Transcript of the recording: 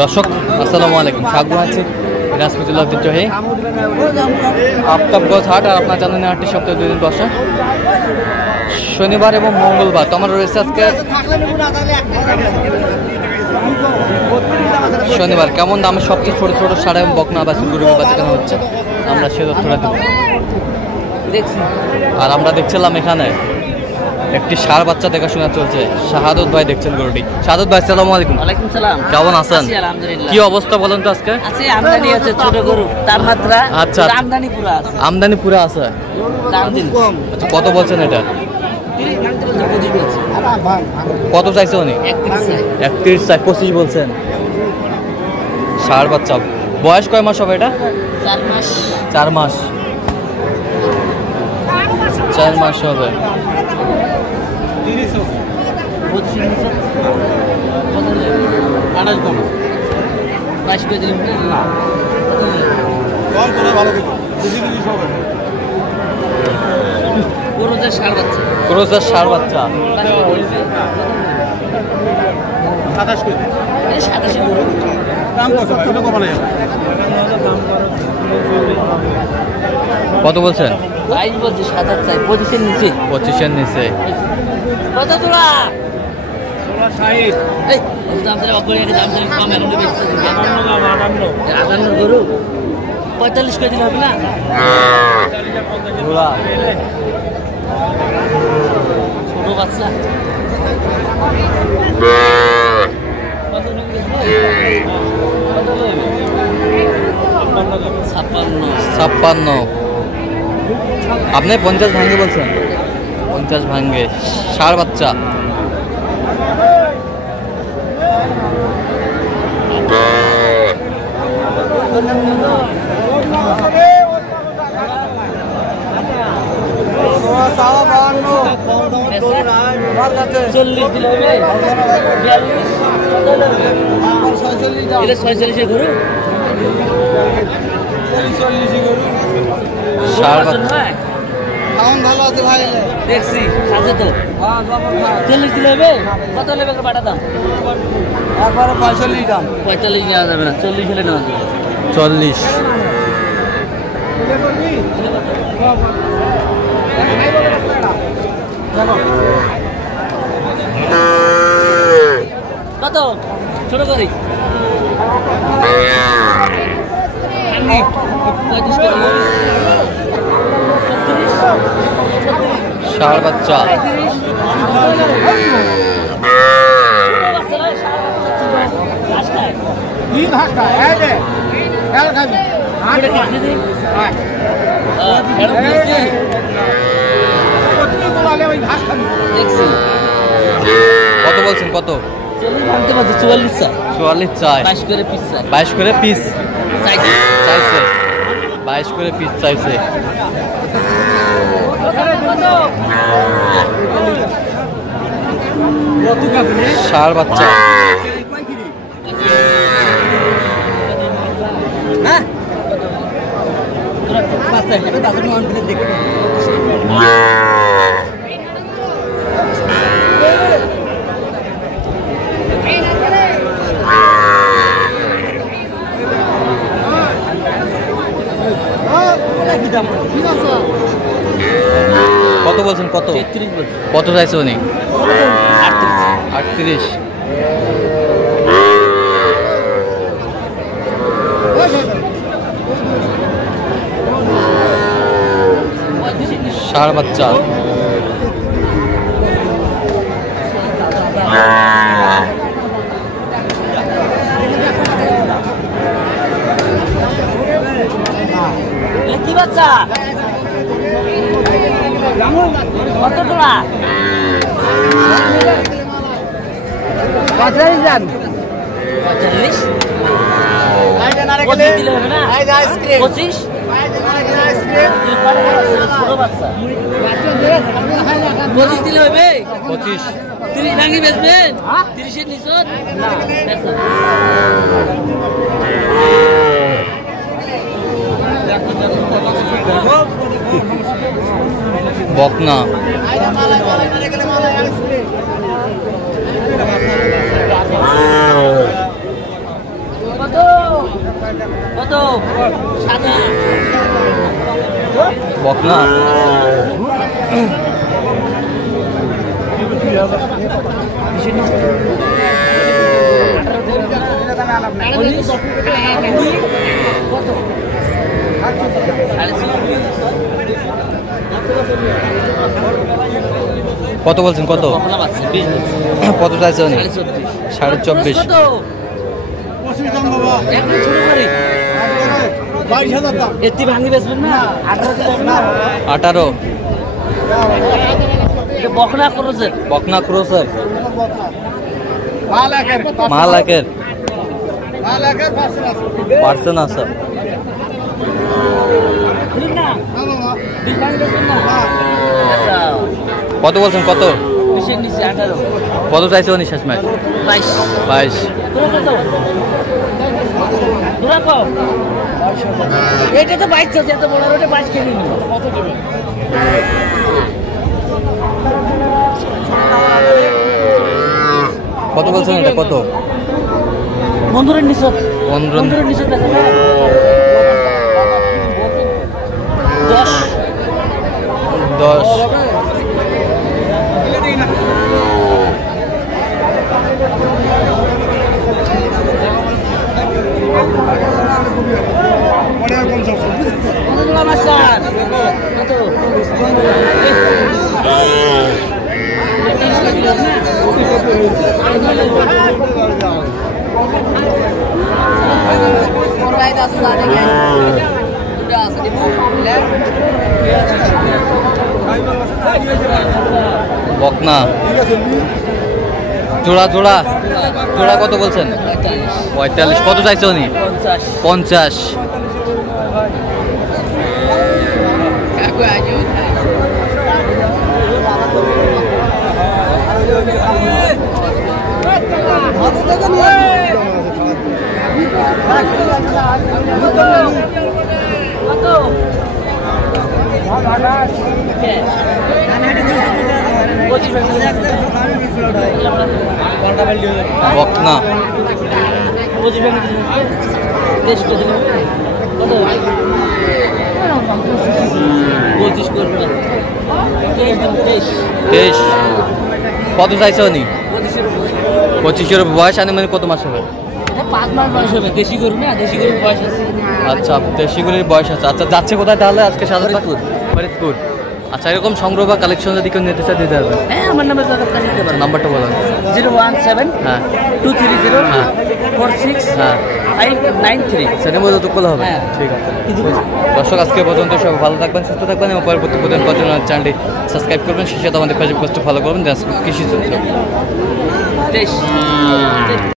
দর্শক আসসালামু আলাইকুম, স্বাগত আছি দিনাজপুর ঐতিহ্যবাহী আফতাবগঞ্জ হাট। আর আপনার জানেন হাটটি সপ্তাহে 2 দিন বসে, শনিবার এবং মঙ্গলবার। তো আমার রয়েছে আজকে শনিবার। কেমন দামে সবচেয়ে ছোট ছোট সার এবং বকনা বা গরু বাচ্চা কেনা হচ্ছে আমরা সে তথ্যটা দেব। আর আমরা দেখছিলাম এখানে একটি ষাঁড় বাচ্চা দেখাশোনা চলছে। শাহাদত ভাই দেখছেন গরুটি। শাহাদত ভাই আসসালামু আলাইকুম। ওয়ালাইকুম সালাম। কেমন আছেন? আলহামদুলিল্লাহ। কি অবস্থা বলেন তো আজকে? আছে আমদানি আছে ছোট গরু, তাপমাত্রা আচ্ছা আমদানি পুরো আছে। আমদানি পুরো আছে। দাম দিন কম। আচ্ছা কত বলছেন এটা? 30 ভাঙতে বলছে 25 বলছে। কত চাইছে উনি? 31 চাই, 25 বলছেন। ষাঁড় বাচ্চা, বয়স কয় মাস হবে এটা? 4 মাস। 4 মাস, 4 মাস হবে। 30 25 কত হলো? 28 কম 22 করে দিলাম না। কল করে ভালো কিছু বুঝি বুঝি সব আছে। গরুদের ষাঁড় বাচ্চা, ক্রোসের ষাঁড় বাচ্চা 27 করে এই 27 গরু দাম কত ভাই? ওটা কমানো যাবে। কত বলছেন? 22 বলছে, 27 চাই 25 এর নিচে। 25 এর নিচে। কত তোলা? 60 এই দাম চলে বাপ করে দাম চলে কম এখন বেশি দিন। 58 গরু 45 করে দিলে হবে না? ঘোড়া ছোট বাচ্চা কত নেবে? 56। আপনি 50 ভাঙ্গে বলছেন? 50 ভাঙ্গে ষাঁড় বাচ্চা। চল্লিশ দিলে হবে? 46 গরু ষাঁড় বাচ্চা। ভালো আছে ভাই। দেখছি আছে তো। 40 দিলে হবে? কত নেবে বাটা দাম? একবারে 45 দাম। 45 নেওয়া যাবে না, 40 হলে নেওয়া যাবে। 40। কত ছোট করি? 35 করে। ষাঁড় বাচ্চা। 35 দেখছি। কত বলছেন? কত? 40 ভাঙতে পারছি, 44 চাই। 44 চাই। 22 করে পিস চাই। 22 করে পিস চাইছি। চাইছে। 22 করে পিস চাইছে। ষাঁড় বাচ্চা। হ্যাঁ তোরা 5 চাই, 10 মান করে দেখে কত বলছেন? কত? 33 বলছে। কত চাইছে উনি? 38 38। ষাঁড় বাচ্চা। কি বাচ্চা? কত তোলা? 45 জান। 45 25 দিলে হবে না? 25 ছোট বাচ্চা 25 দিলে হবে? 25। 30 ভাঙি বেচবেন? 30 এর নিচে না বকনা। কত সাদা বকনা কত বলছেন কত কত চাইছে উনি 24.5 পঁচিশ দাম বাবা 22,000 দাম এটি ভাঙি বেচবেন না 18 বকনা করেছেন বকনা ক্রোসের মাল একের মাল একের পার্সেন্ট আছে পার্সেন্ট আছে না বাবা বিশ ভাঙি বেচবেন না আচ্ছা কত বলছেন কত বিশের নিচে 18 কত চাইছে উনি শেষ ম্যাচ 22 এটা তো বাইক চলছে এত বড় রোডে 22 কেজি কত দেবে কত বলছেন এটা কত বন্ধুরের নিচে 15 বন্ধুরের নিচে দেখা যায় 10 পরে আর 50 কতগুলো মাস্টার কত বকনা জোড়া জোড়া জোড়া কত বলছেন 45 কত চাইছে উনি 50 বকনা বেশ কত চাইছে উনি 25 বয়স আনুমানিক কত মাস হবে 5 মাস বয়স হবে দেশি গরু না দেশি গরুর বয়স আছে আচ্ছা দেশি গরুর বয়স আছে আচ্ছা যাচ্ছে কোথায় তাহলে আজকে ফরিদপুর আচ্ছা এরকম সংগ্রহ বা কালেকশন যদি কেউ নিতে চায় দিতে হবে হ্যাঁ আমার নাম্বার যোগাযোগ করে নিতে পারেন নাম্বারটা বলুন 017 হ্যাঁ 230 হ্যাঁ 46 হ্যাঁ 593 সেটা মধ্যে তো করলে হবে হ্যাঁ। ঠিক আছে দর্শক আজকে পর্যন্ত সব ভালো থাকবেন সুস্থ থাকবেন এবং পরবর্তী পর্যন্ত চ্যানেলটি সাবস্ক্রাইব করবেন সেই সাথে আমাদের ফেসবুক পেজটা ফলো করবেন কৃষি সূত্র দেশ